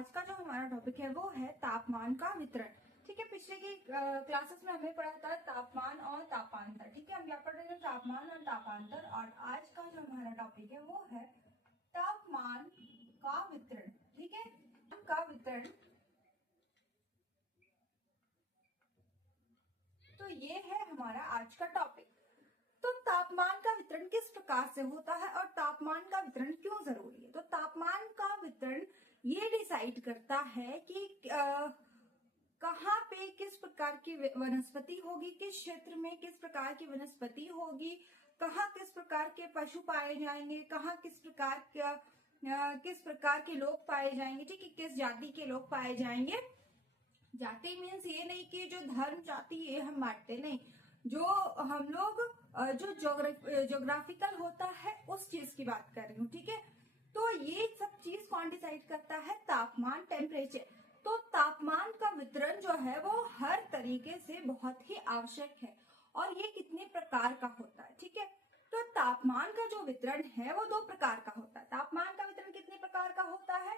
आज का जो हमारा टॉपिक है वो है तापमान का वितरण। ठीक है, पिछले की क्लासेस में हमने पढ़ा था तापमान और तापांतर। ठीक है, हम क्या पढ़ रहे हैं, तापमान और तापांतर। और आज का जो हमारा टॉपिक है वो है तापमान का वितरण। ठीक है, का वितरण। तो ये है हमारा आज का टॉपिक। तो तापमान का वितरण किस प्रकार से होता है और तापमान का वितरण क्यों जरूरी है। तो तापमान का वितरण ये डिसाइड करता है कि कहाँ पे किस प्रकार की वनस्पति होगी, किस क्षेत्र में किस प्रकार की वनस्पति होगी, कहाँ किस प्रकार के पशु पाए जाएंगे, कहाँ किस प्रकार के लोग पाए जाएंगे। ठीक है, किस जाति के लोग पाए जाएंगे। जाति मीन्स ये नहीं कि जो धर्म जाति ये हम बांटते नहीं, जो हम लोग जो ज्योग्राफिकल होता है उस चीज की बात कर रही हूँ। ठीक है, तो ये सब चीज कौन डिसाइड करता है, तापमान, टेम्परेचर। तो तापमान का वितरण जो है वो हर तरीके से बहुत ही आवश्यक है और ये कितने प्रकार का होता है। ठीक है, तो तापमान का जो वितरण है वो 2 प्रकार का होता है। तापमान का वितरण कितने प्रकार का होता है,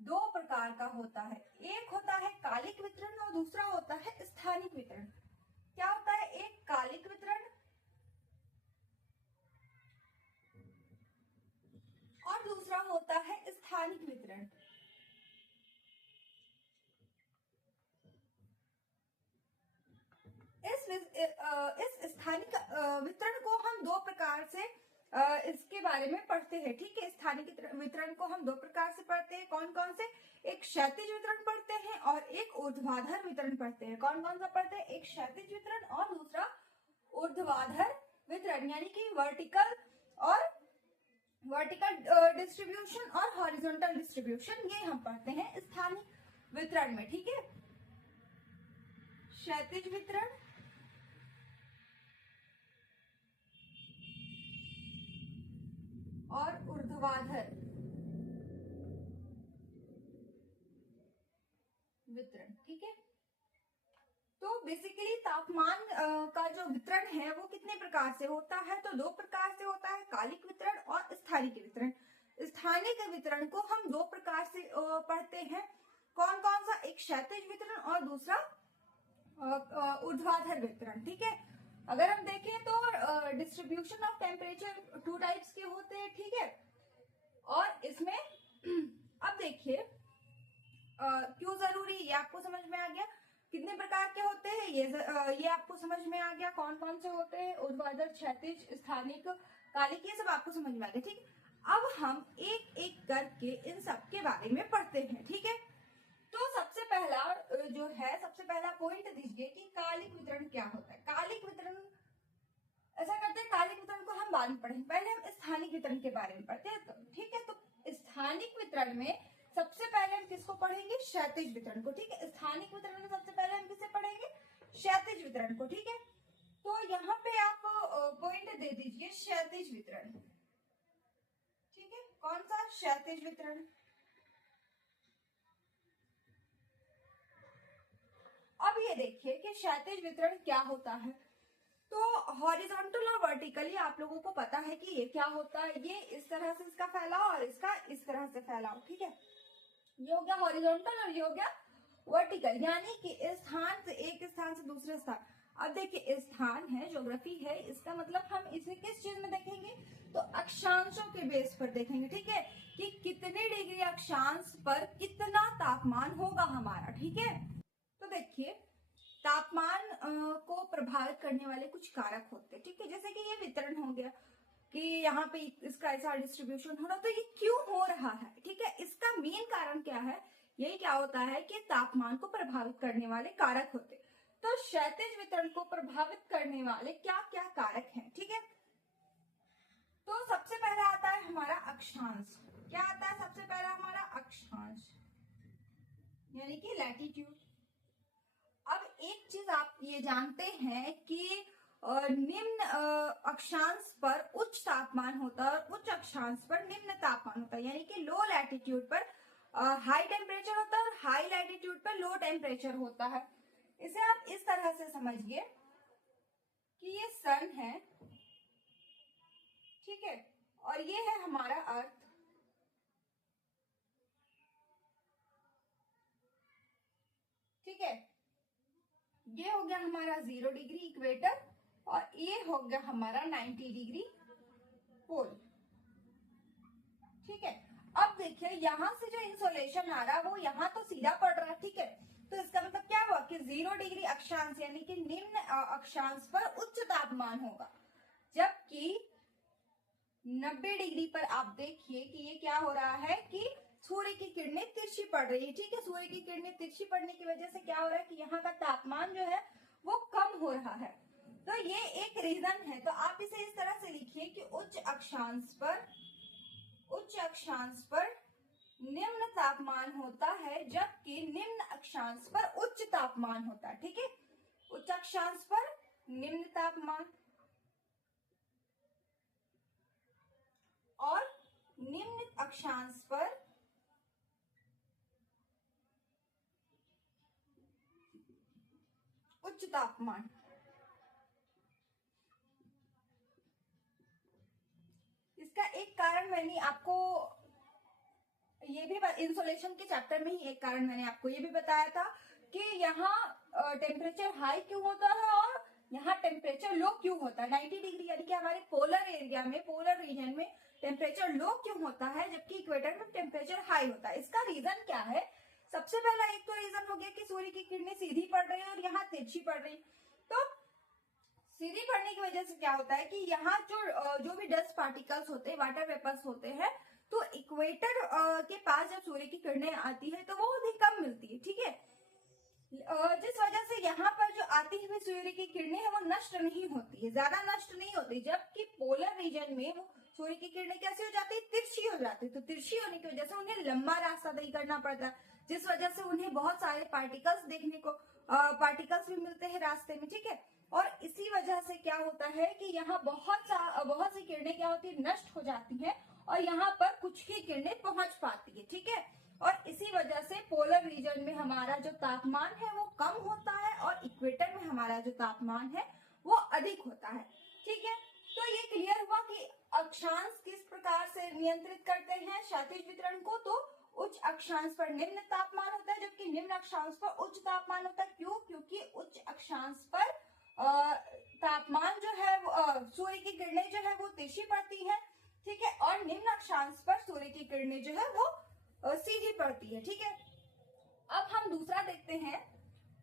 2 प्रकार का होता है। एक होता है कालिक वितरण और दूसरा होता है स्थानिक वितरण। क्या होता है, एक कालिक वितरण और दूसरा होता है स्थानिक वितरण। इस स्थानिक वितरण को हम 2 प्रकार से इसके बारे में पढ़ते हैं। ठीक है, स्थानिक वितरण को हम 2 प्रकार से पढ़ते हैं। कौन कौन से, एक क्षैतिज वितरण पढ़ते हैं और एक ऊर्ध्वाधर वितरण पढ़ते हैं। कौन कौन सा पढ़ते हैं, एक क्षैतिज वितरण और दूसरा ऊर्ध्वाधर वितरण, यानी कि वर्टिकल डिस्ट्रीब्यूशन और हॉरिजॉन्टल डिस्ट्रीब्यूशन, ये हम पढ़ते हैं स्थानिक वितरण में। ठीक है, क्षैतिज वितरण और ऊर्ध्वाधर वितरण। ठीक है, तो बेसिकली तापमान का जो वितरण है वो कितने प्रकार से होता है, तो 2 प्रकार से होता है, कालिक वितरण और स्थानिक वितरण। स्थानिक वितरण को हम 2 प्रकार से पढ़ते हैं। कौन कौन सा, एक क्षैतिज वितरण और दूसरा ऊर्ध्वाधर वितरण। ठीक है, अगर हम देखें तो डिस्ट्रीब्यूशन ऑफ टेम्परेचर 2 टाइप्स के होते हैं। ठीक है, और इसमें अब देखिए क्यों जरूरी, ये आपको समझ में आ गया। कितने प्रकार के होते हैं ये आपको समझ में आ गया। कौन कौन से होते हैं, ऊर्ध्वाधर, क्षैतिज, स्थानिक, कालिक, ये सब आपको समझ में आ गया। ठीक, अब हम एक एक करके इन सब के बारे में पढ़ते हैं। ठीक है, तो सबसे पहला पॉइंट दीजिए कि कालिक वितरण क्या होता है। कालिक वितरण, ऐसा करते हैं, कालिक वितरण को हम बाद में पढ़ेंगे, पहले हम स्थानिक वितरण के बारे में पढ़ते हैं। ठीक है, तो स्थानिक वितरण में सबसे पहले हम किसको पढ़ेंगे, क्षैतिज वितरण को। ठीक है, स्थानिक वितरण में सबसे पहले हम किसे पढ़ेंगे, क्षैतिज वितरण को। ठीक है, तो यहाँ पे आप पॉइंट दे दीजिए क्षैतिज वितरण। ठीक है, कौन सा, क्षैतिज वितरण। अब ये देखिए कि क्षैतिज वितरण क्या होता है। तो हॉरिजॉन्टल और वर्टिकली आप लोगों को पता है कि ये क्या होता है, ये इस तरह से इसका फैलाव और इसका इस तरह से फैलाव। ठीक है, ये हो गया हॉरिजॉन्टल और ये हो गया वर्टिकल, यानी कि एक स्थान से दूसरे स्थान। अब देखिए स्थान है, ज्योग्राफी है, इसका मतलब हम इसे किस चीज में देखेंगे, तो अक्षांशों के बेस पर देखेंगे। ठीक है, कि कितने डिग्री अक्षांश पर कितना तापमान होगा हमारा। ठीक है, तो देखिए तापमान को प्रभावित करने वाले कुछ कारक होते हैं। ठीक है, जैसे कि ये वितरण हो गया कि यहाँ पे इसका ऐसा डिस्ट्रीब्यूशन हो रहा, तो ये क्यों हो रहा है। ठीक है, इसका मेन कारण क्या है, ये क्या होता है कि तापमान को प्रभावित करने वाले कारक होते। तो क्षैतिज वितरण को प्रभावित करने वाले क्या क्या कारक हैं। ठीक है, तो सबसे पहला आता है हमारा अक्षांश। क्या आता है सबसे पहला, हमारा अक्षांश, यानी कि लैटिट्यूड। अब एक चीज आप ये जानते हैं कि निम्न अक्षांश पर उच्च तापमान होता है और उच्च अक्षांश पर निम्न तापमान होता है, यानी कि लो लैटिट्यूड पर हाई टेम्परेचर होता है और हाई लैटिट्यूड पर लो टेम्परेचर होता है। इसे आप इस तरह से समझिए कि ये सन है, ठीक है, और ये है हमारा अर्थ, ठीक है, ये हो गया हमारा 0 डिग्री इक्वेटर और ये हो गया हमारा 90 डिग्री पोल। ठीक है, अब देखिए यहाँ से जो इंसोलेशन आ रहा है वो यहाँ तो सीधा पड़ रहा है। ठीक है, तो इसका मतलब क्या हुआ कि 0 डिग्री अक्षांश यानी कि निम्न अक्षांश पर उच्च तापमान होगा, जबकि 90 डिग्री पर आप देखिए कि ये क्या हो रहा है कि सूर्य की किरणें तिरछी पड़ रही है। ठीक है, सूर्य की किरणें तिरछी पड़ने की वजह से क्या हो रहा है कि यहाँ का तापमान जो है वो कम हो रहा है। तो ये एक रीजन है। तो आप इसे इस तरह से लिखिए कि उच्च अक्षांश पर निम्न तापमान होता है, जबकि निम्न अक्षांश पर उच्च तापमान होता है। ठीक है, उच्च अक्षांश पर निम्न तापमान और निम्न अक्षांश पर उच्च तापमान। इसका एक कारण मैंने आपको ये भी इंसुलेशन के चैप्टर में ही एक कारण मैंने आपको ये भी बताया था कि यहाँ टेम्परेचर हाई क्यों होता है और यहाँ टेम्परेचर लो क्यों होता है। 90 डिग्री यानी कि हमारे पोलर एरिया में, पोलर रीजन में टेम्परेचर लो क्यों होता है जबकि इक्वेटर में टेम्परेचर हाई होता है। इसका रीजन क्या है? सबसे पहला एक तो रीजन हो गया कि सूर्य की किरणें सीधी पड़ रही है और यहाँ तिरछी पड़ रही। तो सीधी पड़ने की वजह से क्या होता है कि यहाँ जो भी डस्ट पार्टिकल्स होते हैं, वाटर वेपर्स होते हैं, तो इक्वेटर के पास जब सूर्य की किरणें आती है तो वो अधिक कम मिलती है। ठीक है, जिस वजह से यहाँ पर जो आती हुई सूर्य की किरणें है वो नष्ट नहीं होती है, ज्यादा नष्ट नहीं होती, जबकि पोलर रीजन में वो सूर्य की किरणें कैसी हो जाती है? तिरछी हो जाती है। तो तिरछी होने की वजह से उन्हें लंबा रास्ता तय करना पड़ता है, जिस वजह से उन्हें बहुत सारे पार्टिकल्स देखने को पार्टिकल्स भी मिलते हैं रास्ते में। ठीक है, और इसी वजह से क्या होता है कि यहाँ बहुत सी किरणें क्या होती है? नष्ट हो जाती है और यहाँ पर कुछ ही किरणें पहुंच पाती है। ठीक है, और इसी वजह से पोलर रीजन में हमारा जो तापमान है वो कम होता है और इक्वेटर में हमारा जो तापमान है वो अधिक होता है। ठीक है, तो ये क्लियर हुआ कि अक्षांश किस प्रकार से नियंत्रित करते हैं क्षैतिज वितरण को। तो उच्च अक्षांश पर निम्न तापमान होता है जबकि निम्न अक्षांश पर उच्च तापमान होता है। क्यों? क्योंकि उच्च अक्षांश पर तापमान जो है सूर्य की किरणें जो है वो तिरछी पड़ती है। ठीक है, और निम्न अक्षांश पर सूर्य की किरणें जो है वो सीधी पड़ती है। ठीक है, अब हम दूसरा देखते हैं।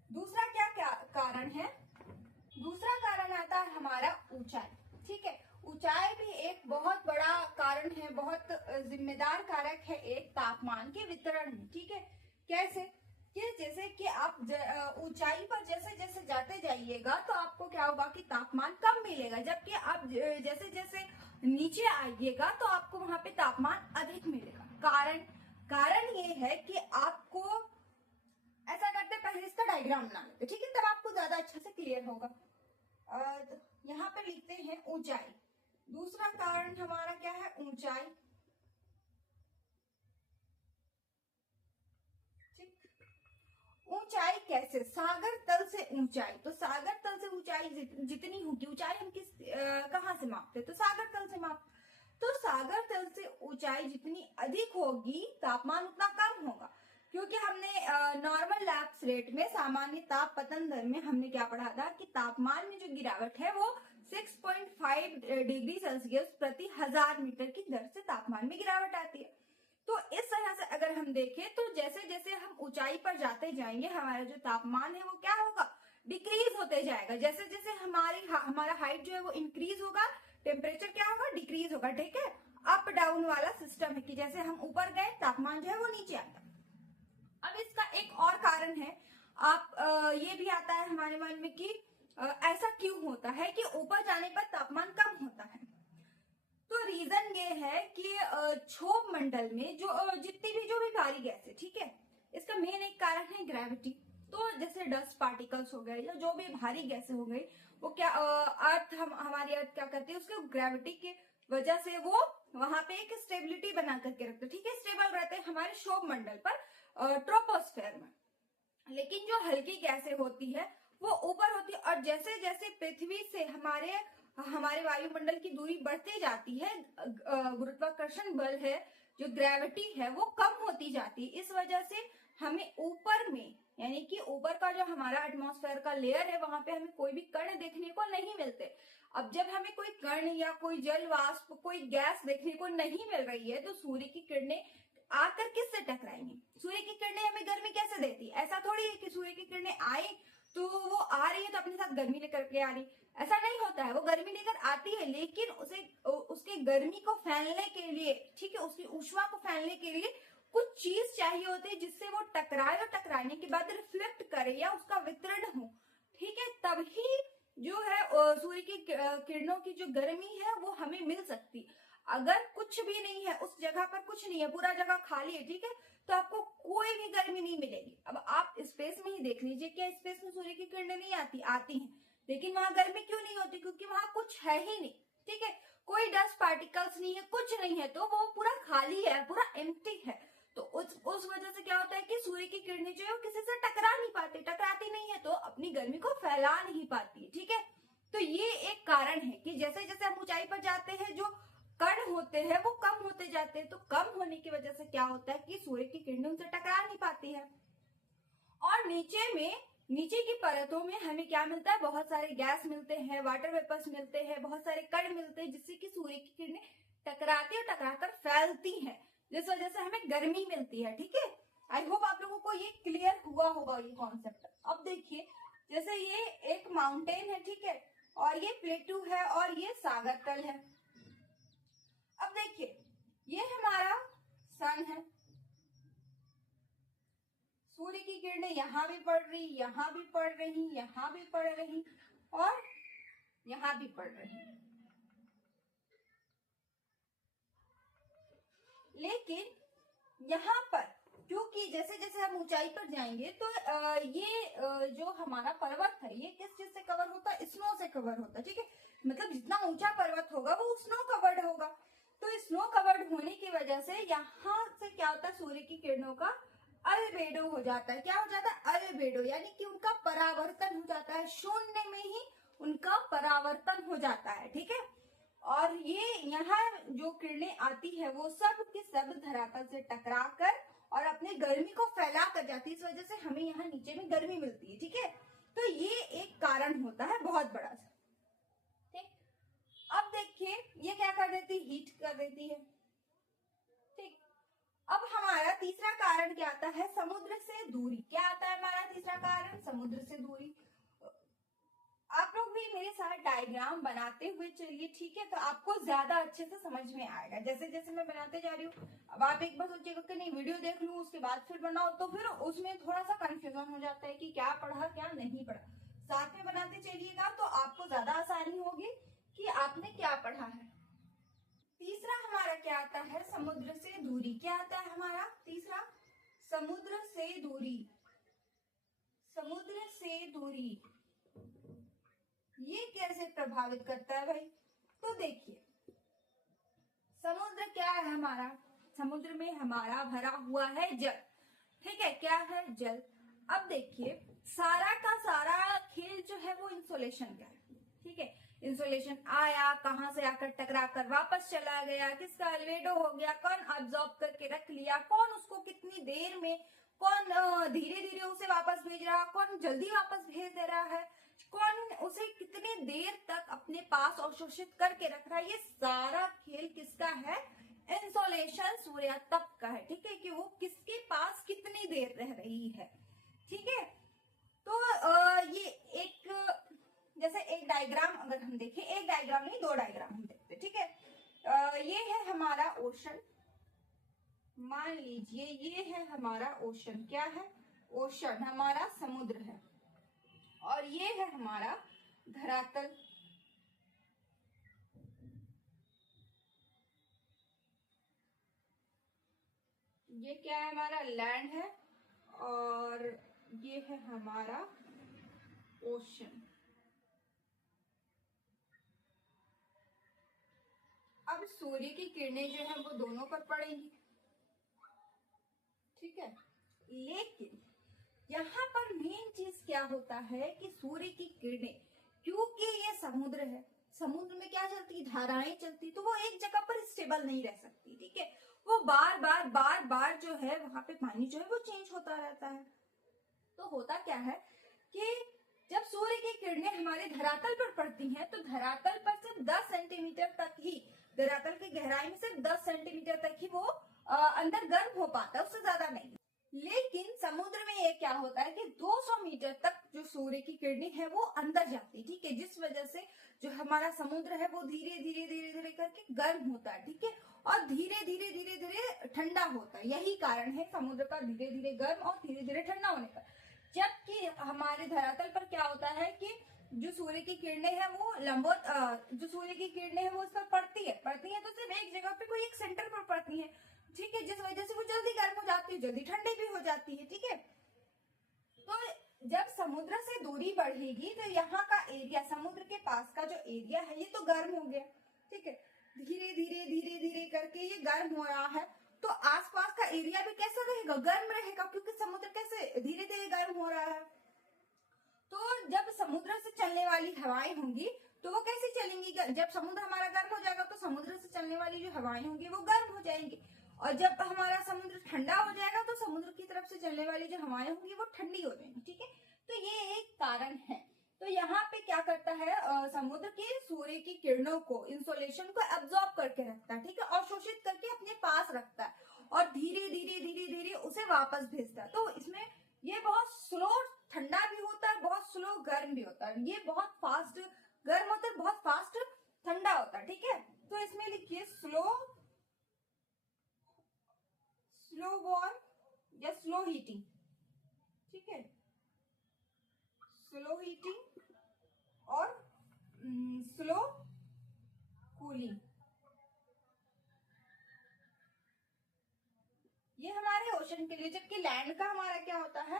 दूसरा क्या कारण है? दूसरा कारण आता है हमारा ऊंचाई। ठीक है, ऊंचाई भी एक बहुत बड़ा कारण है, बहुत जिम्मेदार कारक है एक तापमान के वितरण में। ठीक है, कैसे कि जैसे कि आप ऊंचाई पर जैसे जैसे जाते जाइएगा तो आपको क्या होगा कि तापमान कम मिलेगा, जबकि आप जैसे जैसे नीचे आइएगा तो आपको वहां पे तापमान अधिक मिलेगा। कारण ये है कि आपको ऐसा करते, पहले इसका डायग्राम बना लेते। ठीक है, तब आपको ज्यादा अच्छे से क्लियर होगा। यहाँ पे लिखते हैं ऊंचाई। दूसरा कारण हमारा क्या है? ऊंचाई। ठीक, ऊंचाई कैसे? सागर तल से ऊंचाई। तो सागर तल से ऊंचाई जितनी होगी, ऊंचाई हम कहाँ से मापते? तो सागर तल से मापते। तो सागर तल से ऊंचाई जितनी अधिक होगी तापमान उतना कम होगा, क्योंकि हमने नॉर्मल लैप्स रेट में, सामान्य ताप पतन दर में हमने क्या पढ़ा था कि तापमान में जो गिरावट है वो 6.5 डिग्री सेल्सियस प्रति 1000 मीटर की दर से तापमान में गिरावट आती है। तो इस तरह से अगर हम देखें तो जैसे जैसे हम ऊंचाई पर जाते जाएंगे हमारा जो तापमान है वो क्या होगा? डिक्रीज होते जाएगा। जैसे जैसे हमारा हाइट जो है वो इंक्रीज होगा, टेम्परेचर क्या होगा? डिक्रीज होगा। ठीक है, अप डाउन वाला सिस्टम है कि जैसे हम ऊपर गए तापमान जो है वो नीचे आता। अब इसका एक और कारण है, ये भी आता है हमारे मन में कि ऐसा क्यों होता है कि ऊपर जाने पर तापमान कम होता है। तो रीजन ये है कि क्षोभ मंडल में जितनी भी जो भी भारी गैस है, ठीक है, इसका मेन एक कारण है ग्रेविटी। तो जैसे डस्ट पार्टिकल्स हो गए या जो भी भारी गैसें हो गई, वो क्या हमारी अर्थ क्या करती है? उसके ग्रेविटी की वजह से वो वहां पे एक स्टेबिलिटी बना करके रखते हैं। ठीक है, स्टेबल रहते हैं हमारे क्षोभ मंडल पर, ट्रोपोस्फेयर में। लेकिन जो हल्की गैसें होती है वो ऊपर होती है, और जैसे जैसे पृथ्वी से हमारे वायुमंडल की दूरी बढ़ती जाती है, गुरुत्वाकर्षण बल है, जो ग्रेविटी है वो कम होती जाती है। इस वजह से हमें ऊपर में यानी कि ऊपर का जो हमारा एटमॉस्फेयर का लेयर है वहां पे हमें कोई भी कण देखने को नहीं मिलते। अब जब हमें कोई कण या कोई जल वाष्प, कोई गैस देखने को नहीं मिल रही है तो सूर्य की किरणें आकर किससे टकराएंगी? सूर्य की किरणें हमें गर्मी कैसे देती? ऐसा थोड़ी है कि सूर्य की किरणें आई तो वो आ रही है तो अपने साथ गर्मी लेकर के आ रही, ऐसा नहीं होता है। वो गर्मी लेकर आती है लेकिन उसे उसके गर्मी को फैलने के लिए, ठीक है, उसकी ऊष्मा को फैलने के लिए कुछ चीज चाहिए होती है जिससे वो टकराए और टकराने के बाद रिफ्लेक्ट करे या उसका वितरण हो, ठीक है, तभी जो है सूर्य की किरणों की जो गर्मी है वो हमें मिल सकती। अगर कुछ भी नहीं है, उस जगह पर कुछ नहीं है, पूरा जगह खाली है, ठीक है, तो आपको कोई भी गर्मी नहीं मिलेगी। अब आप स्पेस में ही देख लीजिए, क्या स्पेस में सूर्य की किरणें नहीं आती? आती हैं, लेकिन वहां गर्मी क्यों नहीं होती? क्योंकि वहां कुछ है ही नहीं, ठीक है, कोई डस्ट पार्टिकल्स नहीं है, कुछ नहीं है, तो वो पूरा खाली है, पूरा एम्प्टी है। तो उस वजह से क्या होता है कि सूर्य की किरणें जो है वो किसी से टकरा नहीं पाती, टकराती नहीं है तो अपनी गर्मी को फैला नहीं पाती, ठीक है। तो ये एक कारण है कि जैसे जैसे हम ऊंचाई पर जाते हैं जो कण होते हैं वो कम होते जाते हैं, तो कम होने की वजह से क्या होता है कि सूर्य की किरणें उनसे टकरा नहीं पाती है। और नीचे की परतों में हमें क्या मिलता है? बहुत सारे गैस मिलते हैं, वाटर वेपर्स मिलते हैं, बहुत सारे कण मिलते हैं जिससे कि सूर्य की किरणें टकराती और टकराकर फैलती है, जिस वजह से हमें गर्मी मिलती है, ठीक है। आई होप आप लोगों को ये क्लियर हुआ होगा ये कॉन्सेप्ट। अब देखिए, जैसे ये एक माउंटेन है, ठीक है, और ये प्लेटू है और ये सागर तल है। अब देखिए, ये हमारा सन है, सूर्य की किरणें यहाँ भी पड़ रही, यहाँ भी पड़ रही, यहाँ भी पड़ रही और यहाँ भी पड़ रही। लेकिन यहाँ पर क्योंकि जैसे जैसे हम ऊंचाई पर जाएंगे तो ये जो हमारा पर्वत है ये किस चीज से कवर होता है? स्नो से कवर होता है, ठीक है। मतलब जितना ऊंचा पर्वत होगा वो स्नो कवर्ड होगा। तो स्नो कवर्ड होने की वजह से यहाँ से क्या होता है? सूर्य की किरणों का अल्बेडो हो जाता है। क्या हो जाता है? अल्बेडो, यानी कि उनका परावर्तन हो जाता है, शून्य में ही उनका परावर्तन हो जाता है, ठीक है। और ये यहाँ जो किरणें आती है वो सब की सब धरातल से टकराकर और अपनी गर्मी को फैला कर जाती है, इस वजह से हमें यहाँ नीचे में गर्मी मिलती है, ठीक है। तो ये एक कारण होता है बहुत बड़ा सा, ठीक। अब देखिए ये क्या कर देती? हीट कर देती है, ठीक। अब हमारा तीसरा कारण क्या आता है? समुद्र से दूरी। क्या आता है हमारा तीसरा कारण? समुद्र से दूरी। आप लोग भी मेरे साथ डायग्राम बनाते हुए चलिए, ठीक है, तो आपको ज्यादा अच्छे से समझ में आएगा जैसे जैसे मैं बनाते जा रही हूँ। अब आप एक बार सोचिएगा कि नहीं वीडियो देख लूं उसके बाद फिर बनाओ, तो फिर उसमें थोड़ा सा कंफ्यूजन हो जाता है कि क्या पढ़ा क्या नहीं पढ़ा। साथ में बनाते चलिएगा तो आपको ज्यादा आसानी होगी कि आपने क्या पढ़ा है। तीसरा हमारा क्या आता है? समुद्र से दूरी। क्या आता है हमारा तीसरा? समुद्र से दूरी। समुद्र से दूरी ये कैसे प्रभावित करता है भाई? तो देखिए, समुद्र क्या है हमारा? समुद्र में हमारा भरा हुआ है जल, ठीक है। क्या है? जल। अब देखिए सारा का सारा खेल जो है वो इंसुलेशन का है, ठीक है। इंसुलेशन आया, कहां से आकर टकरा कर वापस चला गया, किसका अल्बेडो हो गया, कौन अब्सॉर्ब करके रख लिया, कौन उसको कितनी देर में, कौन धीरे धीरे उसे वापस भेज रहा, कौन जल्दी वापस भेज दे रहा है, कौन उसे कितनी देर तक अपने पास अवशोषित करके रख रहा है, ये सारा खेल किसका है? इंसोलेशन सूर्य तप का है, ठीक है, कि वो किसके पास कितनी देर रह रही है, ठीक है। तो ये एक, जैसे एक डायग्राम अगर हम देखें, एक डायग्राम नहीं दो डायग्राम हम देखते, ठीक है। ये है हमारा ओशन, मान लीजिए ये है हमारा ओशन। क्या है? ओशन हमारा समुद्र है और ये है हमारा धरातल। ये क्या है? हमारा लैंड है और ये है हमारा ओशन। अब सूर्य की किरणें जो है वो दोनों पर पड़ेंगी, ठीक है। लेकिन यहाँ पर मेन चीज क्या होता है कि सूर्य की किरणें, क्योंकि ये समुद्र है, समुद्र में क्या चलती? धाराएं चलती, तो वो एक जगह पर स्टेबल नहीं रह सकती, ठीक है। वो बार बार जो है वहां पे पानी जो है वो चेंज होता रहता है, तो होता क्या है कि जब सूर्य की किरणें हमारे धरातल पर पड़ती हैं तो धरातल पर सिर्फ 10 सेंटीमीटर तक ही, धरातल की गहराई में सिर्फ 10 सेंटीमीटर तक ही वो अंदर गर्म हो पाता है, उससे ज्यादा नहीं। लेकिन समुद्र में ये क्या होता है कि 200 मीटर तक जो सूर्य की किरणें है वो अंदर जाती है, ठीक है, जिस वजह से जो हमारा समुद्र है वो धीरे धीरे धीरे धीरे करके गर्म होता है, ठीक है, और धीरे धीरे धीरे धीरे ठंडा होता है। यही कारण है समुद्र का धीरे धीरे गर्म और धीरे धीरे ठंडा होने का। जबकि हमारे धरातल पर क्या होता है कि जो सूर्य की किरणें हैं वो लंबवत, जो सूर्य की किरणें हैं वो इस पर पड़ती है तो सिर्फ एक जगह पे कोई एक सेंटर पर पड़ती है, ठीक है, जिस वजह से वो जल्दी गर्म हो जाती है, जल्दी ठंडी भी हो जाती है, ठीक है। तो जब समुद्र से दूरी बढ़ेगी तो यहाँ का एरिया, समुद्र के पास का जो एरिया है ये तो गर्म हो गया, ठीक है, धीरे धीरे धीरे धीरे करके ये गर्म हो रहा है, तो आसपास का एरिया भी कैसा रहेगा, गर्म रहेगा, क्योंकि समुद्र कैसे धीरे धीरे गर्म हो रहा है। तो जब समुद्र से चलने वाली हवाएं होंगी तो वो कैसे चलेंगी, जब समुद्र हमारा गर्म हो जाएगा तो समुद्र से चलने वाली जो हवाएं होंगी वो गर्म हो जाएंगी, और जब हमारा समुद्र ठंडा हो जाएगा तो समुद्र की तरफ से चलने वाली जो हवाएं होंगी वो ठंडी हो जाएंगी, ठीक है। तो ये एक कारण है। तो यहाँ पे क्या करता है, समुद्र के सूर्य की किरणों को, इंसोलेशन को एब्जॉर्ब करके रखता है, ठीक है, और शोषित करके अपने पास रखता है और धीरे धीरे धीरे धीरे उसे वापस भेजता है। तो इसमें ये बहुत स्लो ठंडा भी होता है, बहुत स्लो गर्म भी होता है, ये बहुत फास्ट गर्म होता है, बहुत फास्ट ठंडा होता है, ठीक है। तो इसमें लिखिए स्लो वार्म या स्लो हीटिंग, ठीक है, स्लो हीटिंग और स्लो कूलिंग। ये हमारे ओशन के लिए। जबकि लैंड का हमारा क्या होता है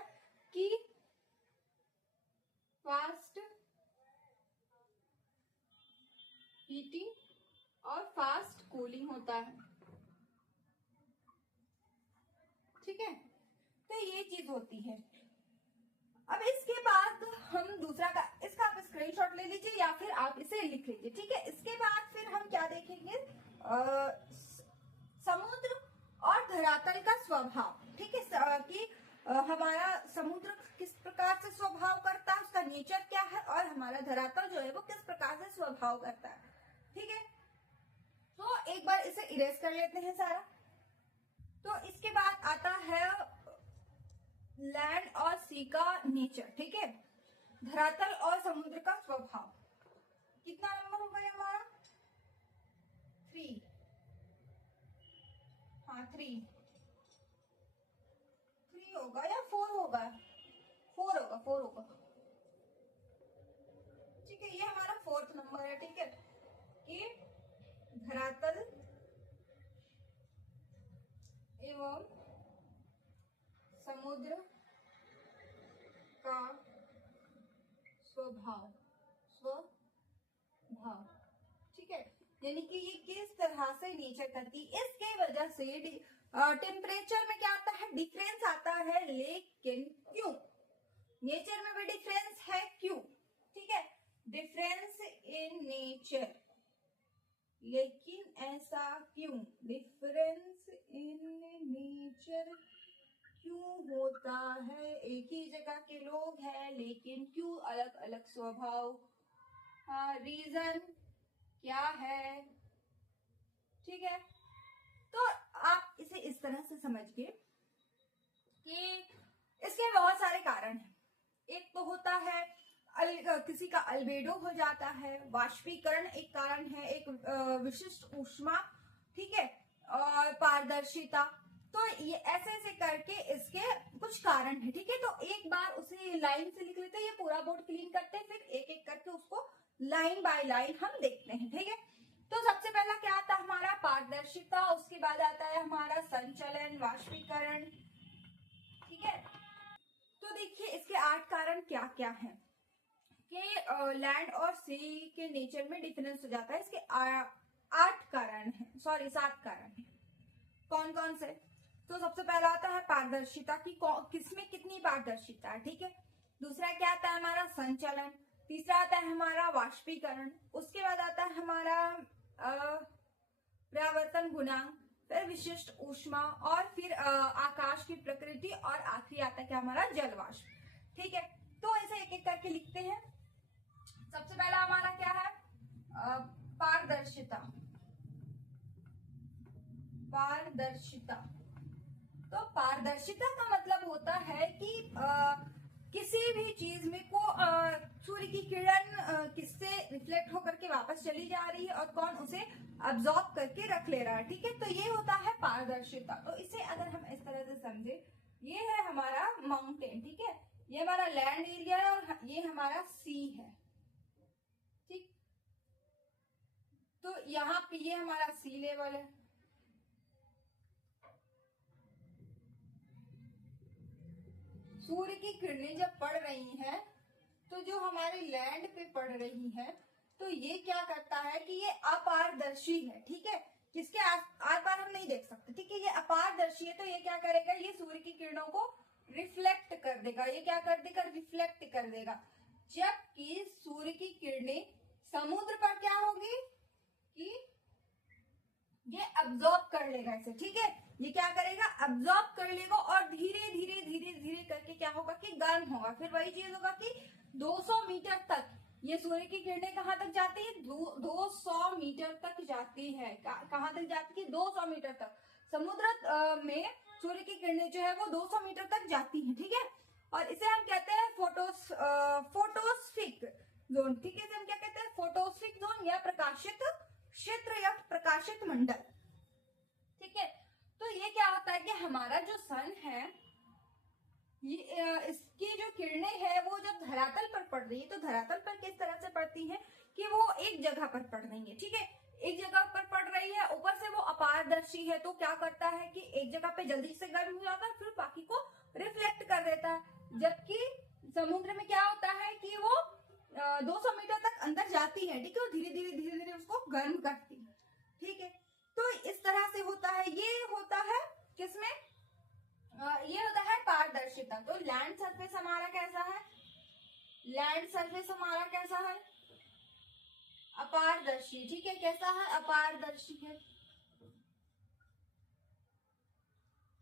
कि फास्ट हीटिंग और फास्ट कूलिंग होता है, ठीक है। तो ये चीज होती है। अब इसके बाद हम दूसरा का, इसका आप स्क्रीनशॉट ले लीजिए या फिर आप इसे लिख लीजिए, ठीक है। इसके बाद फिर हम क्या देखेंगे, समुद्र और धरातल का स्वभाव, ठीक है, कि हमारा समुद्र किस प्रकार से स्वभाव करता है, उसका नेचर क्या है, और हमारा धरातल जो है वो किस प्रकार से स्वभाव करता है, ठीक है। तो एक बार इसे इरेज कर लेते हैं सारा। तो इसके बाद आता है लैंड और सी का नेचर, ठीक है, धरातल और समुद्र का स्वभाव। कितना नंबर होगा ये हमारा, 3, हाँ 3 होगा या 4 होगा, 4 होगा, ठीक है। ये हमारा 4th नंबर है, ठीक है, कि धरातल एवं समुद्र का स्वभाव, ठीक है, यानी कि ये किस तरह से नेचर करती है। इसके वजह से टेम्परेचर में क्या आता है, डिफरेंस आता है, लेकिन क्यों, नेचर में भी डिफरेंस है, क्यों, ठीक है, डिफरेंस इन नेचर, लेकिन ऐसा क्यों, डिफरेंस इन नेचर क्यों होता है, एक ही जगह के लोग हैं लेकिन क्यों अलग अलग स्वभाव, हाँ रीजन क्या है, ठीक है। तो आप इसे इस तरह से समझिए कि इसके बहुत सारे कारण हैं। एक तो होता है किसी का अल्बेडो हो जाता है, वाष्पीकरण एक कारण है, एक विशिष्ट ऊष्मा, ठीक है, और पारदर्शिता। तो ये ऐसे ऐसे करके इसके कुछ कारण है, ठीक है। तो एक बार उसे लाइन से लिख लेते हैं, ये पूरा बोर्ड क्लीन करते हैं, फिर एक एक करके उसको लाइन बाय लाइन हम देखते हैं, ठीक है। तो सबसे पहला क्या आता है हमारा, पारदर्शिता, उसके बाद आता है हमारा संचलन, वाष्पीकरण, ठीक है। तो देखिए इसके 8 कारण क्या क्या हैं कि लैंड और सी के नेचर में डिफरेंस हो जाता है। इसके 8 कारण हैं, सॉरी 7 कारण हैं। कौन कौन से, तो सबसे पहला आता है पारदर्शिता की, किसमें कितनी पारदर्शिता है, ठीक है। दूसरा क्या आता है हमारा संचलन, तीसरा आता है हमारा वाष्पीकरण, उसके बाद आता है हमारा परावर्तन गुणांक, फिर विशिष्ट ऊष्मा, और फिर आकाश की प्रकृति, और आखिरी आता है क्या हमारा जलवाष्प। ठीक है, तो ऐसे एक एक करके लिखते हैं। सबसे पहला हमारा क्या है, पारदर्शिता। पारदर्शिता, तो पारदर्शिता का मतलब होता है कि किसी भी चीज में को सूर्य की किरण किससे रिफ्लेक्ट होकर के वापस चली जा रही है और कौन उसे अब्सॉर्ब करके रख ले रहा है। ठीक है, तो ये होता है पारदर्शिता। तो इसे अगर हम इस तरह से समझे, ये है हमारा माउंटेन, ठीक है, ये हमारा लैंड एरिया है और ये हमारा सी है। ठीक, तो यहाँ पे ये हमारा सी लेवल है। सूर्य की किरणें जब पड़ रही हैं तो जो हमारे लैंड पे पड़ रही है, तो ये क्या करता है कि ये अपारदर्शी है। ठीक है, जिसके आर पार हम नहीं देख सकते। ठीक है, ये अपारदर्शी है, तो ये क्या करेगा, ये सूर्य की किरणों को रिफ्लेक्ट कर देगा। ये क्या कर देगा, रिफ्लेक्ट कर देगा। जबकि सूर्य की किरणें समुद्र पर क्या होगी कि ये अब्सॉर्ब कर लेगा इसे। ठीक है, ये क्या करेगा, अब्सॉर्ब कर लेगा और धीरे धीरे धीरे धीरे करके क्या होगा कि गर्म होगा। फिर वही चीज होगा कि 200 मीटर तक ये सूर्य की किरणें कहां तक जाती है, 200 मीटर तक जाती है। कहां तक जाती है, 200 मीटर तक। समुद्र में सूर्य की किरणें जो है वो 200 मीटर तक जाती है। ठीक है, और इसे हम कहते हैं फोटोस्फिक जोन। ठीक है, इसे हम क्या कहते हैं, फोटोस्फिक जोन या प्रकाशित क्षेत्र या प्रकाशित मंडल। ठीक है, तो ये क्या होता है कि हमारा जो सन है, ये इसकी जो किरणें है वो जब धरातल पर पड़ रही है, तो धरातल पर किस तरह से पड़ती है कि वो एक जगह पर पड़ रही है। ठीक है, एक जगह पर पड़ रही है, ऊपर से वो अपारदर्शी है, तो क्या करता है कि एक जगह पे जल्दी से गर्म हो जाता है, फिर बाकी को रिफ्लेक्ट कर देता है। जबकि समुद्र में क्या होता है कि वो 200 मीटर तक अंदर जाती है। ठीक है, धीरे धीरे धीरे धीरे उसको गर्म करती है। ठीक है, तो इस तरह से होता है। ये होता है किसमें, ये होता है पारदर्शिता। तो लैंड सरफेस हमारा कैसा है, लैंड सरफेस हमारा कैसा है, अपारदर्शी। ठीक है, कैसा है, अपारदर्शी है,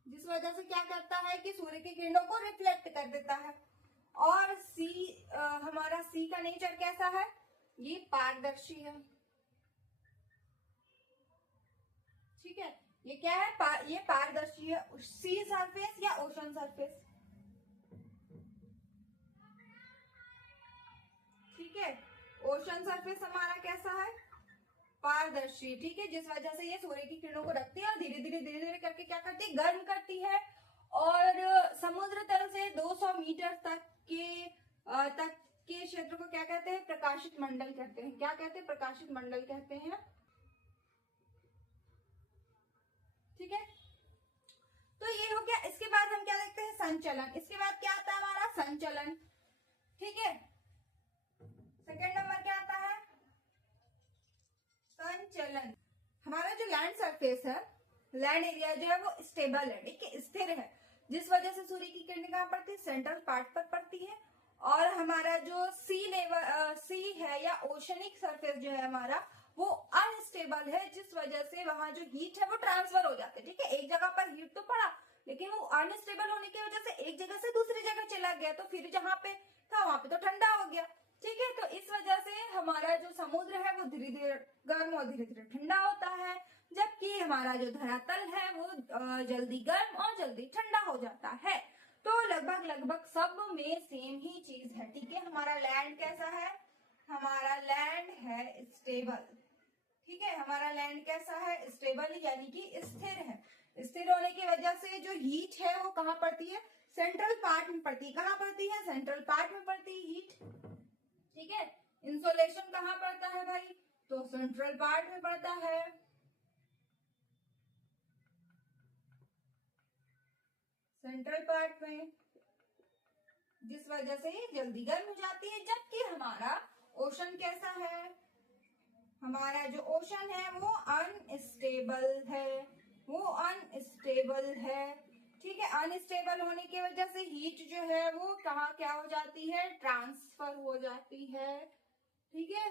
जिस वजह से क्या करता है कि सूर्य की किरणों को रिफ्लेक्ट कर देता है। और सी हमारा सी का नेचर कैसा है, ये पारदर्शी है। ठीक है, ये क्या है, ये पारदर्शी है। सी सरफेस या ओशन सरफेस। ठीक है, ओशन सरफेस हमारा कैसा है, पारदर्शी। ठीक है, जिस वजह से ये सूर्य की किरणों को रखती है और धीरे धीरे धीरे धीरे करके क्या करती है, गर्म करती है। और समुद्र तल से 200 मीटर तक के क्षेत्र को क्या कहते हैं, प्रकाशित मंडल कहते हैं। क्या कहते हैं, प्रकाशित मंडल कहते हैं। ठीक है, तो ये हो गया। इसके बाद हम क्या देखते हैं, संचलन। इसके बाद क्या आता है हमारा, संचलन। ठीक है, सेकेंड नंबर क्या आता है, संचलन। हमारा जो लैंड सरफेस है, लैंड एरिया जो है वो स्टेबल है। ठीक है, स्थिर है, जिस वजह से सूर्य की किरणें कहां पड़ती है, सेंट्रल पार्ट पर पड़ती है। और हमारा जो सी लेवल सी है या ओशनिक सरफेस जो है हमारा, वो अनस्टेबल है, जिस वजह से वहां जो हीट है वो ट्रांसफर हो जाती है। ठीक है, एक जगह पर हीट तो पड़ा, लेकिन वो अनस्टेबल होने की वजह से एक जगह से दूसरी जगह चला गया, तो फिर जहां पे था वहां पे तो ठंडा हो गया। ठीक है, तो इस वजह से हमारा जो समुद्र है वो धीरे धीरे गर्म और धीरे धीरे ठंडा होता है, जबकि हमारा जो धरातल है वो जल्दी गर्म और जल्दी ठंडा हो जाता है। तो लगभग लगभग सब में सेम ही चीज है। ठीक है, हमारा लैंड कैसा है, हमारा लैंड है स्टेबल। ठीक है, हमारा लैंड कैसा है, स्टेबल, यानी कि स्थिर है। स्थिर होने की वजह से जो हीट है वो कहाँ पड़ती है, सेंट्रल पार्ट में पड़ती है। कहाँ पड़ती है, सेंट्रल पार्ट में पड़ती है हीट। ठीक है, इंसोलेशन कहाँ पड़ता है भाई, तो सेंट्रल पार्ट में पड़ता है। सेंट्रल पार्ट में, जिस वजह से ये जल्दी गर्म हो जाती है। जबकि हमारा ओशन कैसा है, हमारा जो ओशन है वो अनस्टेबल है, वो अनस्टेबल है। ठीक है, अनस्टेबल होने की वजह से हीट जो है वो कहाँ क्या हो जाती है, ट्रांसफर हो जाती है। ठीक है,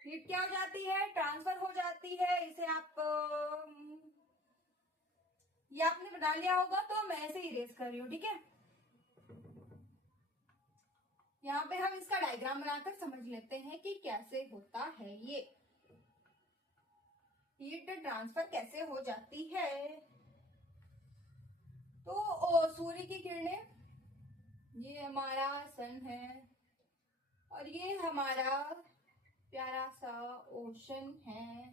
हीट क्या हो जाती है, ट्रांसफर हो जाती है। इसे आप ये आपने बना लिया होगा, तो मैं ऐसे इरेज कर रही हूँ। ठीक है, यहाँ पे हम इसका डायग्राम बनाकर समझ लेते हैं कि कैसे होता है ये हीट ट्रांसफर कैसे हो जाती है। तो सूर्य की किरणें, ये हमारा सन है और ये हमारा प्यारा सा ओशन है,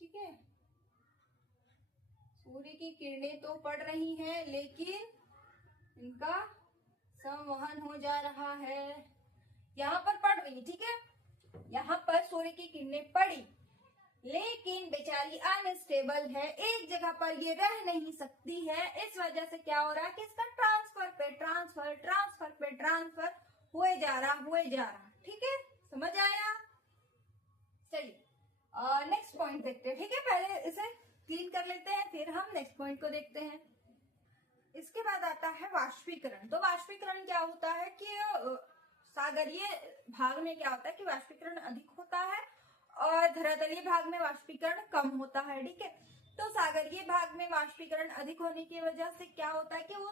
ठीक है। सूर्य की किरणें तो पड़ रही हैं लेकिन इनका संवहन हो जा रहा है। यहाँ पर पड़ रही, ठीक है, यहाँ पर सूर्य की किरणें पड़ी लेकिन बेचारी अनस्टेबल है, एक जगह पर ये रह नहीं सकती है। इस वजह से क्या हो रहा है कि इसका ट्रांसफर पे ट्रांसफर, ट्रांसफर पे ट्रांसफर हुए जा रहा, ठीक है, समझ आया। चलिए नेक्स्ट पॉइंट देखते हैं, ठीक है। पहले इसे क्लीन कर लेते हैं, फिर हम नेक्स्ट पॉइंट को देखते हैं। इसके बाद आता है वाष्पीकरण। तो वाष्पीकरण क्या होता है कि सागरीय भाग में क्या होता है कि वाष्पीकरण अधिक होता है और धरातलीय भाग में वाष्पीकरण कम होता है, ठीक है। तो सागरीय भाग में वाष्पीकरण अधिक होने की वजह से क्या होता है कि वो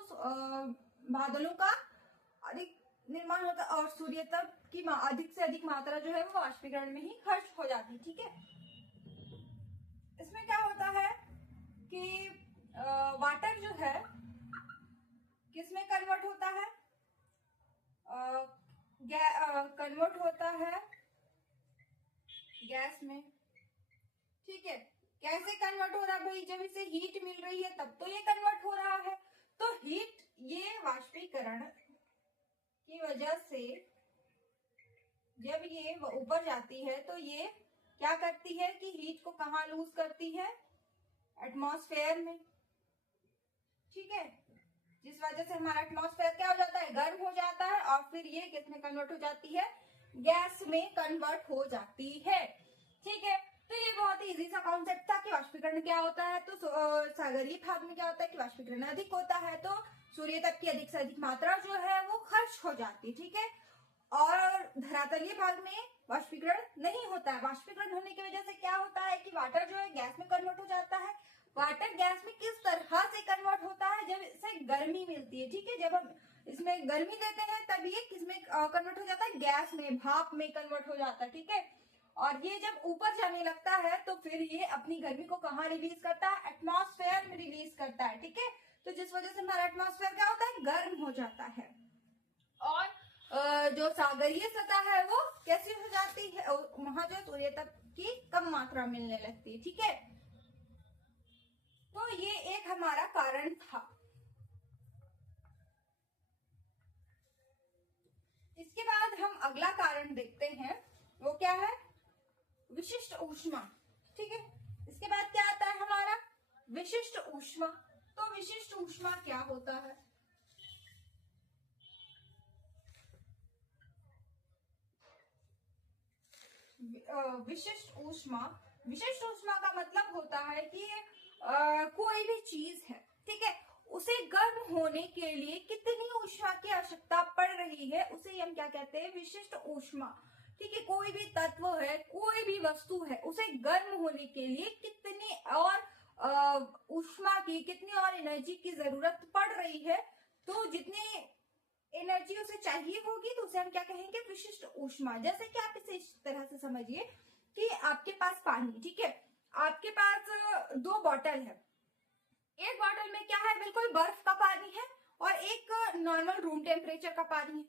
बादलों का अधिक निर्माण होता है और सूर्य तक की अधिक से अधिक मात्रा जो है वो वाष्पीकरण में ही खर्च हो जाती है, ठीक है। इसमें क्या होता है कि वाटर जो है किसमें कन्वर्ट होता है, कन्वर्ट होता है गैस में, ठीक है। कैसे कन्वर्ट हो रहा है भाई, जब इसे हीट मिल रही है तब तो ये कन्वर्ट हो रहा है। तो हीट, ये वाष्पीकरण की वजह से जब ये ऊपर जाती है तो ये क्या करती है कि हीट को कहाँ लूज करती है, एटमॉस्फेयर में, ठीक है। जिस वजह से हमारा एटमॉस्फेयर क्या हो जाता है, गर्म हो जाता है और फिर ये किस में कन्वर्ट हो जाती है, गैस में कन्वर्ट हो जाती है, ठीक है। तो ये बहुत ही इजी सा कॉन्सेप्ट था कि वाष्पीकरण क्या होता है। तो सागरीय भाग में क्या होता है कि वाष्पीकरण अधिक होता है तो सूर्य तक की अधिक से अधिक मात्रा जो है वो खर्च हो जाती है, ठीक है। और धरातलीय भाग में वाष्पीकरण नहीं होता है। वाष्पीकरण होने की वजह से क्या होता है कि वाटर जो है गैस में कन्वर्ट हो जाता है। वाटर गैस में किस तरह से कन्वर्ट होता है, जब इसे गर्मी मिलती है, ठीक है। जब हम इसमें गर्मी देते हैं तब ये किसमें कन्वर्ट हो जाता है, गैस में, भाप में कन्वर्ट हो जाता है, ठीक है। और ये जब ऊपर जाने लगता है तो फिर ये अपनी गर्मी को कहाँ रिलीज करता है, एटमॉस्फेयर में रिलीज करता है, ठीक है। तो जिस वजह से हमारा एटमॉस्फेयर क्या होता है, गर्म हो जाता है और जो सागरीय सतह है वो कैसी हो जाती है, वहां जो सूर्य तक की कम मात्रा मिलने लगती है, ठीक है। तो ये एक हमारा कारण था। इसके बाद हम अगला कारण देखते हैं, वो क्या है, विशिष्ट ऊष्मा, ठीक है। इसके बाद क्या आता है हमारा, विशिष्ट ऊष्मा। तो विशिष्ट ऊष्मा क्या होता है, विशिष्ट ऊष्मा, विशिष्ट ऊष्मा का मतलब होता है कि कोई भी चीज है, ठीक है, उसे गर्म होने के लिए कितनी ऊष्मा की आवश्यकता पड़ रही है उसे हम क्या कहते हैं, विशिष्ट ऊष्मा, ठीक है। कोई भी तत्व है, कोई भी वस्तु है, उसे गर्म होने के लिए कितनी और ऊष्मा की, कितनी और एनर्जी की जरूरत पड़ रही है, तो जितनी एनर्जी उसे चाहिए होगी तो उसे हम क्या कहेंगे, विशिष्ट ऊष्मा। जैसे कि आप इसे इस तरह से समझिए कि आपके पास पानी, ठीक है, आपके पास 2 बॉटल है। एक बॉटल में क्या है, बिल्कुल बर्फ का पानी है और एक नॉर्मल रूम टेम्परेचर का पानी है।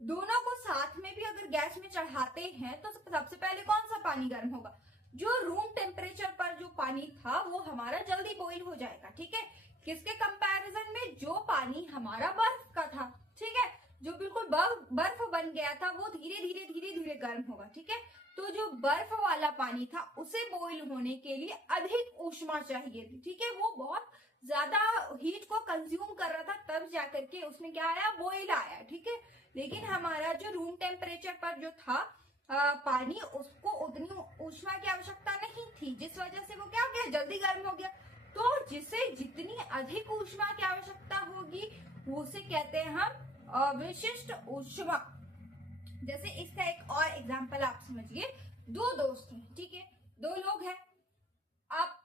दोनों को साथ में भी अगर गैस में चढ़ाते हैं तो सबसे पहले कौन सा पानी गर्म होगा, जो रूम टेम्परेचर पर जो पानी था वो हमारा जल्दी बॉईल हो जाएगा, ठीक है। किसके कंपैरिजन में, जो पानी हमारा बर्फ का था, ठीक है, जो बिल्कुल बर्फ बन गया था वो धीरे धीरे गर्म होगा, ठीक है। तो जो बर्फ वाला पानी था उसे बॉईल होने के लिए अधिक ऊष्मा चाहिए थी, ठीक है। वो बहुत ज्यादा हीट को कंज्यूम कर रहा था, तब जाकर के उसमें क्या आया, बॉईल आया, ठीक है। लेकिन हमारा जो रूम टेम्परेचर पर जो था पानी, उसको उतनी ऊष्मा की आवश्यकता नहीं थी, जिस वजह से वो क्या हो गया, जल्दी गर्म हो गया। तो जिसे जितनी अधिक ऊष्मा की आवश्यकता होगी उसे कहते हैं हम विशिष्ट ऊष्मा। जैसे इसका एक और एग्जांपल आप समझिए, 2 दोस्त हैं, ठीक है, 2 लोग हैं, आपको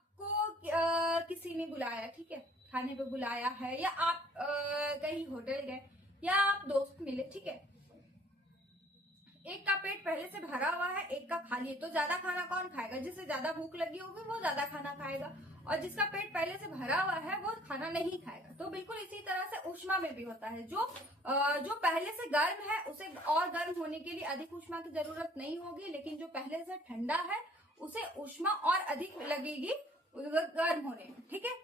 किसी ने बुलाया, ठीक है, खाने पे बुलाया है, या आप कहीं होटल गए या आप दोस्त मिले, ठीक है। एक का पेट पहले से भरा हुआ है, एक का खाली है, तो ज्यादा खाना कौन खाएगा? जिसे ज्यादा भूख लगी होगी वो ज्यादा खाना खाएगा, और जिसका पेट पहले से भरा हुआ है वो खाना नहीं खाएगा। तो बिल्कुल इसी तरह से ऊष्मा में भी होता है। जो पहले से गर्म है उसे और गर्म होने के लिए अधिक ऊष्मा की जरूरत नहीं होगी, लेकिन जो पहले से ठंडा है उसे ऊष्मा और अधिक लगेगी गर्म होने में। ठीक है,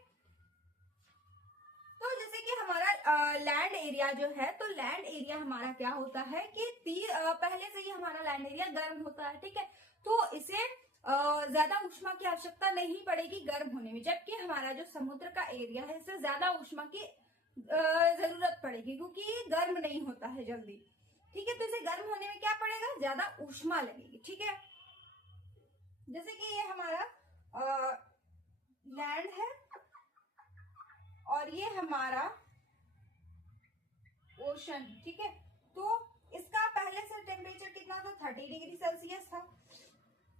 तो जैसे कि हमारा लैंड एरिया जो है, तो लैंड एरिया हमारा क्या होता है कि पहले से ही हमारा लैंड एरिया गर्म होता है। ठीक है, तो इसे ज्यादा ऊष्मा की आवश्यकता नहीं पड़ेगी गर्म होने में, जबकि हमारा जो समुद्र का एरिया है इसे ज्यादा ऊष्मा की जरूरत पड़ेगी, क्योंकि ये गर्म नहीं होता है जल्दी। ठीक है, तो इसे गर्म होने में क्या पड़ेगा? ज्यादा ऊष्मा लगेगी। ठीक है, जैसे कि ये हमारा लैंड है और ये हमारा ओशन। ठीक है, तो इसका पहले से टेम्परेचर कितना था? 30 डिग्री सेल्सियस था।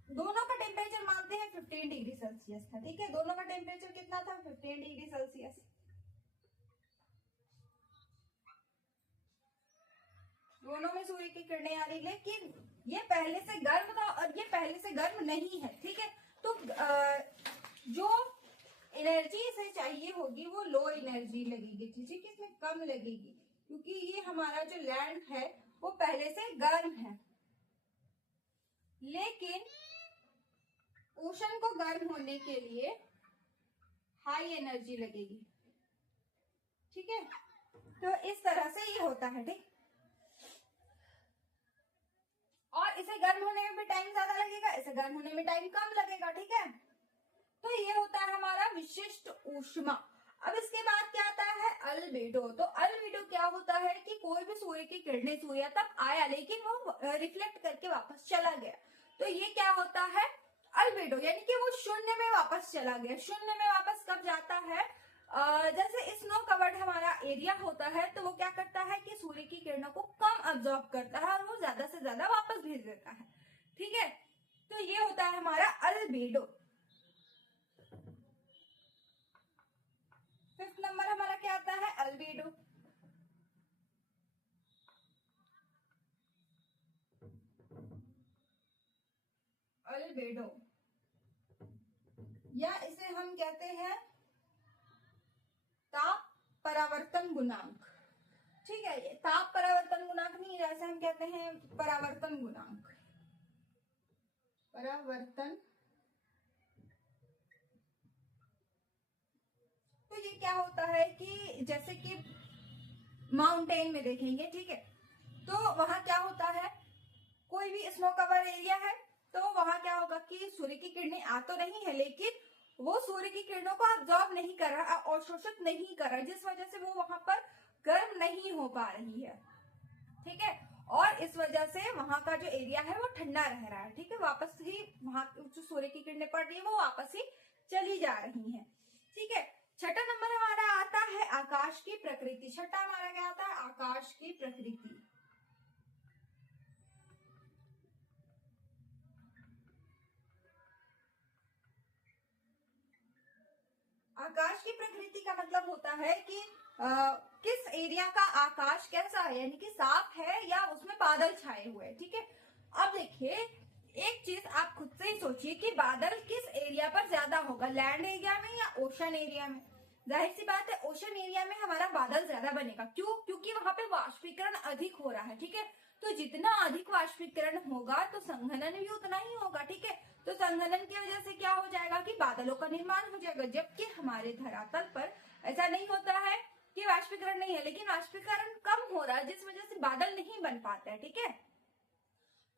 दोनों का टेम्परेचर मानते हैं 15 डिग्री सेल्सियस था। ठीक है, दोनों का टेम्परेचर कितना था? 15 डिग्री सेल्सियस। दोनों में सूर्य की किरणें आ रही, लेकिन ये पहले से गर्म था और ये पहले से गर्म नहीं है। ठीक है, तो जो एनर्जी इसे चाहिए होगी वो लो एनर्जी लगेगी। ठीक है, इसमें कम लगेगी, क्योंकि ये हमारा जो लैंड है वो पहले से गर्म है, लेकिन ओशन को गर्म होने के लिए हाई एनर्जी लगेगी। ठीक है, तो इस तरह से ये होता है। ठीक, और इसे गर्म होने में भी टाइम ज्यादा लगेगा, इसे गर्म होने में टाइम कम लगेगा। ठीक है, तो ये होता है हमारा विशिष्ट ऊष्मा। अब इसके बाद क्या आता है? अल्बेडो। तो अल्बेडो क्या होता है कि कोई भी सूर्य की किरणें सूर्य तक आया, लेकिन वो रिफ्लेक्ट करके वापस चला गया, तो ये क्या होता है? अल्बेडो, यानी कि वो शून्य में वापस चला गया। शून्य में वापस कब जाता है? जैसे स्नो कवर्ड हमारा एरिया होता है, तो वो क्या करता है कि सूर्य की किरणों को कम अब्जॉर्ब करता है और वो ज्यादा से ज्यादा वापस भेज देता है। ठीक है, तो ये होता है हमारा अल्बेडो। फिफ्थ नंबर हमारा क्या आता है? अल्बेडो। अल्बेडो, या इसे हम कहते हैं ताप परावर्तन गुणांक। ठीक है, ये ताप परावर्तन गुणांक नहीं, जैसे हम कहते हैं परावर्तन गुणांक। परावर्तन, तो ये क्या होता है कि जैसे कि माउंटेन में देखेंगे, ठीक है, तो वहां क्या होता है, कोई भी स्नो कवर एरिया है, तो वहां क्या होगा कि सूर्य की किरणें आ तो नहीं है, लेकिन वो सूर्य की किरणों को अब्जॉर्ब नहीं कर रहा, अवशोषित नहीं कर रहा, जिस वजह से वो वहां पर गर्म नहीं हो पा रही है। ठीक है, और इस वजह से वहां का जो एरिया है वो ठंडा रह रहा है। ठीक है, वापस ही वहां जो सूर्य की किरणें पड़ रही है वो वापस ही चली जा रही हैं। ठीक है, छठा नंबर हमारा आता है आकाश की प्रकृति। छठा हमारा क्या आता है? आकाश की प्रकृति। आकाश की प्रकृति का मतलब होता है कि किस एरिया का आकाश कैसा है, यानी कि साफ है या उसमें बादल छाए हुए हैं। ठीक है, अब देखिए एक चीज आप खुद से ही सोचिए कि बादल किस एरिया पर ज्यादा होगा, लैंड एरिया में या ओशन एरिया में? जाहिर सी बात है ओशन एरिया में हमारा बादल ज्यादा बनेगा। क्यों? क्योंकि वहां पे वाष्पीकरण अधिक हो रहा है। ठीक है, तो जितना अधिक वाष्पीकरण होगा तो संघनन भी उतना ही होगा। ठीक है, तो संघनन की वजह से क्या हो जाएगा कि बादलों का निर्माण हो जाएगा, जबकि हमारे धरातल पर ऐसा नहीं होता है कि वाष्पीकरण नहीं है, लेकिन वाष्पीकरण कम हो रहा है, जिस वजह से बादल नहीं बन पाते हैं। ठीक है,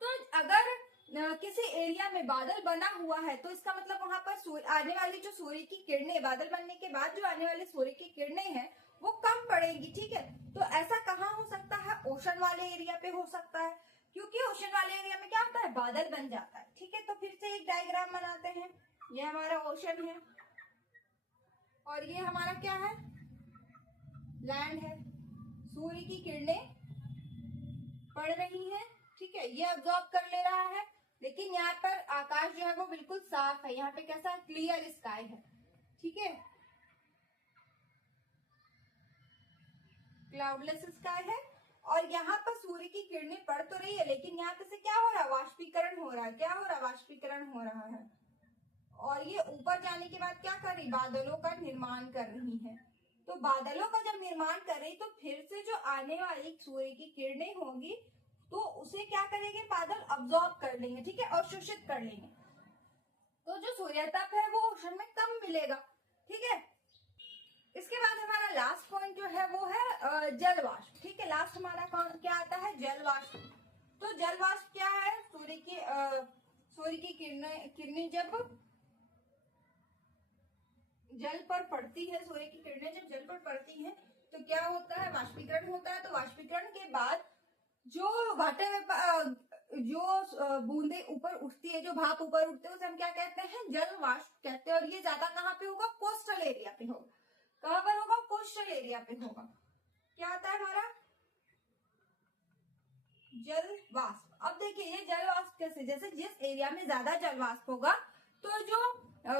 तो अगर किसी एरिया में बादल बना हुआ है तो इसका मतलब वहां पर आने वाली जो सूर्य की किरणें, बादल बनने के बाद जो आने वाली सूर्य की किरणें हैं वो कम पड़ेंगी। ठीक है, तो ऐसा कहाँ हो सकता है? ओशन वाले एरिया पे हो सकता है, क्योंकि ओशन वाले एरिया में क्या होता है? बादल बन जाता है। ठीक है, तो फिर से एक डायग्राम बनाते हैं। ये हमारा ओशन है और ये हमारा क्या है? लैंड है। सूर्य की किरणें पड़ रही है। ठीक है, ये अब्जॉर्ब कर ले रहा है, लेकिन यहाँ पर आकाश जो है वो बिल्कुल साफ है, यहाँ पे कैसा क्लियर स्काई है। ठीक है, क्लाउडलेस स्काई है और यहाँ पर सूर्य की किरणें पड़ तो रही है, लेकिन यहाँ पे से क्या हो रहा है, वाष्पीकरण हो रहा है। क्या हो रहा है, वाष्पीकरण हो रहा है। और ये ऊपर जाने के बाद क्या कर रही, बादलों का निर्माण कर रही है। तो बादलों का जब निर्माण कर रही, तो फिर से जो आने वाली सूर्य की किरणें होंगी, तो उसे क्या करेंगे, बादल अब्सॉर्ब कर लेंगे, ठीक है, अवशोषित कर लेंगे। तो जो सूर्यताप है वो ओशन में कम मिलेगा, ठीक है। इसके बाद हमारा लास्ट पॉइंट जो है वो है जलवाष्प, ठीक है। लास्ट हमारा क्या आता है, जलवाष्प। तो जलवाष्प क्या है, सूर्य की किरणें जब जल पर पड़ती है, सूर्य की किरणें जब जल पर पड़ती हैं, तो क्या होता है, वाष्पीकरण होता है। तो वाष्पीकरण के बाद जो बूंदे ऊपर उठती है, जो भाप ऊपर उठते हैं, उसे हम क्या कहते हैं, जल वाष्प कहते हैं। और ये ज्यादा कहाँ पे होगा, कोस्टल एरिया पे होगा। कहाँ पर होगा, कोस्टल एरिया पे होगा। क्या आता है हमारा, जल वाष्प। अब देखिए ये जल वाष्प कैसे, जैसे जिस एरिया में ज्यादा जल वाष्प होगा, तो जो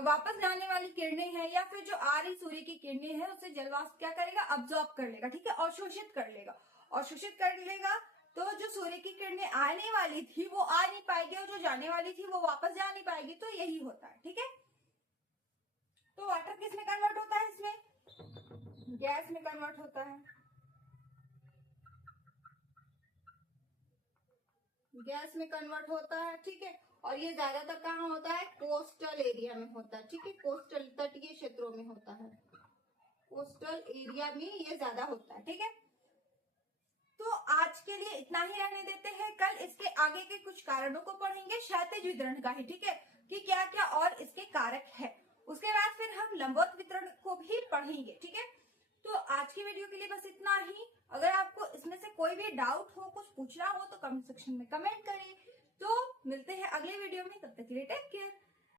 वापस जाने वाली किरणें हैं या फिर जो आ रही सूर्य की किरणें हैं, उसे जल वाष्प क्या करेगा, अब्सॉर्ब कर लेगा, ठीक है, अवशोषित कर लेगा। अवशोषित कर लेगा तो जो सूर्य की किरणें आने वाली थी वो आ नहीं पाएगी, और जो जाने वाली थी वो वापस जा नहीं पाएगी। तो यही होता है, ठीक है। तो वाटर किस में कन्वर्ट होता है, इसमें गैस में कन्वर्ट होता है, गैस में कन्वर्ट होता है, ठीक है। और ये ज्यादातर कहाँ होता है, कोस्टल एरिया में होता है, ठीक है, कोस्टल तटीय क्षेत्रों में होता है, कोस्टल एरिया में ये ज्यादा होता है, ठीक है। तो आज के लिए इतना ही रहने देते हैं, कल इसके आगे के कुछ कारणों को पढ़ेंगे, क्षैतिज वितरण का ही, ठीक है, कि क्या क्या और इसके कारक है। उसके बाद फिर हम लंबवत वितरण को भी पढ़ेंगे, ठीक है। तो आज की वीडियो के लिए बस इतना ही। अगर आपको इसमें से कोई भी डाउट हो, कुछ पूछना हो, तो कमेंट सेक्शन में कमेंट करें। तो मिलते हैं अगले वीडियो में, तब तक के लिए टेक केयर।